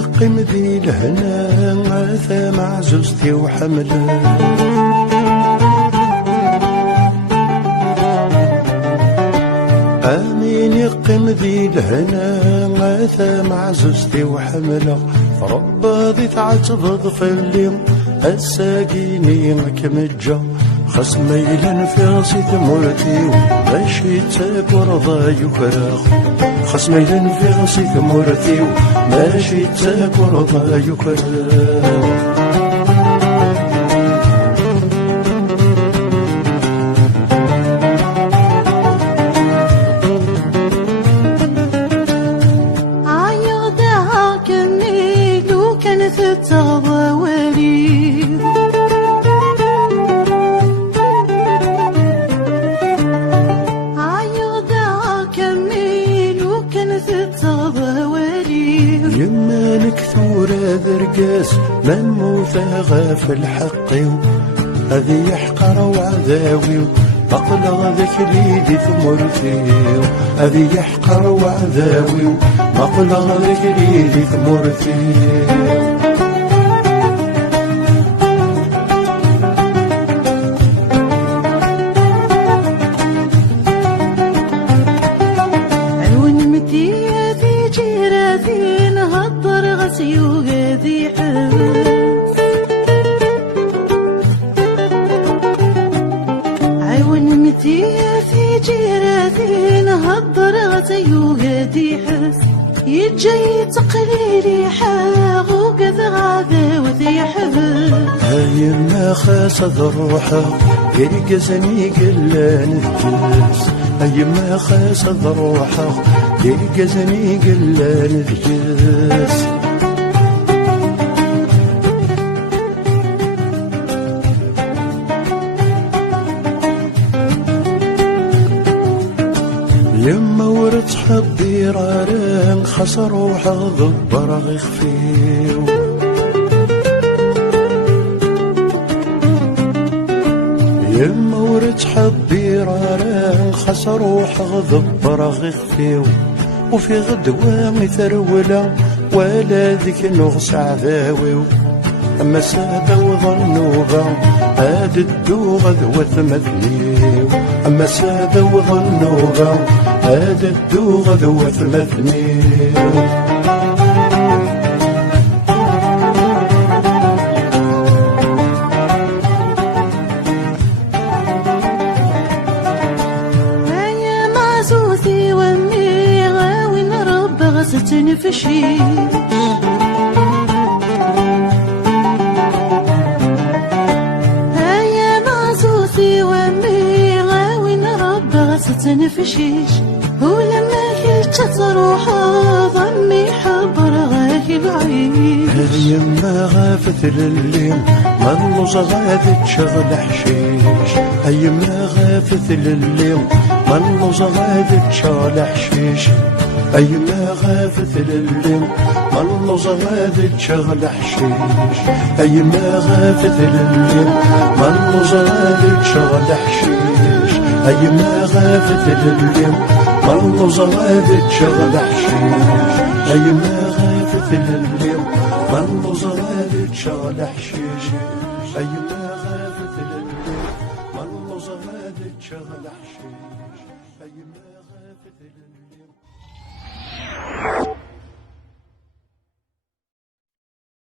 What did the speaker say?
يقم ذي الهنا ثم عزوزتي وحمله. آمين يقم ذي الهنا ثم عزوزتي وحمله. ربا ذي تعتبض في اليوم الساقيني مكمجة خصميلا في غسي ثمورتي ماشي تاكل ضا يكرخ. خصميلا في غسي ثمورتي ماشي تاكل ضا يكرخ. يما نكثور ذرقاس من موثاغا في الحقي هذي يحقر وعذاوي مقلغ ذاك ليدي ثمرتي. هذي يحقر وعذاوي مقلغ ذاك ليدي ثمرتي. عيون متيه في جيراتي نهضر غزي وقادي حس يجي تقليلي حاغ وقذ غاذا وذي حبس. هاي ما خاصد روحه يرقزني قلا نذكس. هاي ما خاصد روحه يرقزني قلا نذكس. يما ورد حبي رارن خسر روحه ضبر غيخفيو. يما ورد حبي رارن خسر روحه ضبر غيخفيو. وفي غدوة مثروله ولا ذيك نغص عذاويو. أما سادة وظنوبة هاد الدو غذوة مثنيو. أما سادة وظنوبة هاد الدو غذوة مثنيو. هيا معزوزي وامي غاوي نرب غزتني في شيش. تنفشيش ولما كنت تروح ضمي حبر غاهي العيش. يما غافت لليم منوز غادي تشغل حشيش. يما غافت لليم منوز غادي تشغل حشيش. يما غافت لليم منوز غادي تشغل حشيش. يما غافت لليم منوز غادي تشغل حشيش. يما غافت لليم منوز غادي تشغل حشيش. يما غافت لليم منوز غادي تشغل حشيش. يما غافت لليم منوز غادي تشغل حشيش. يما غافت لليم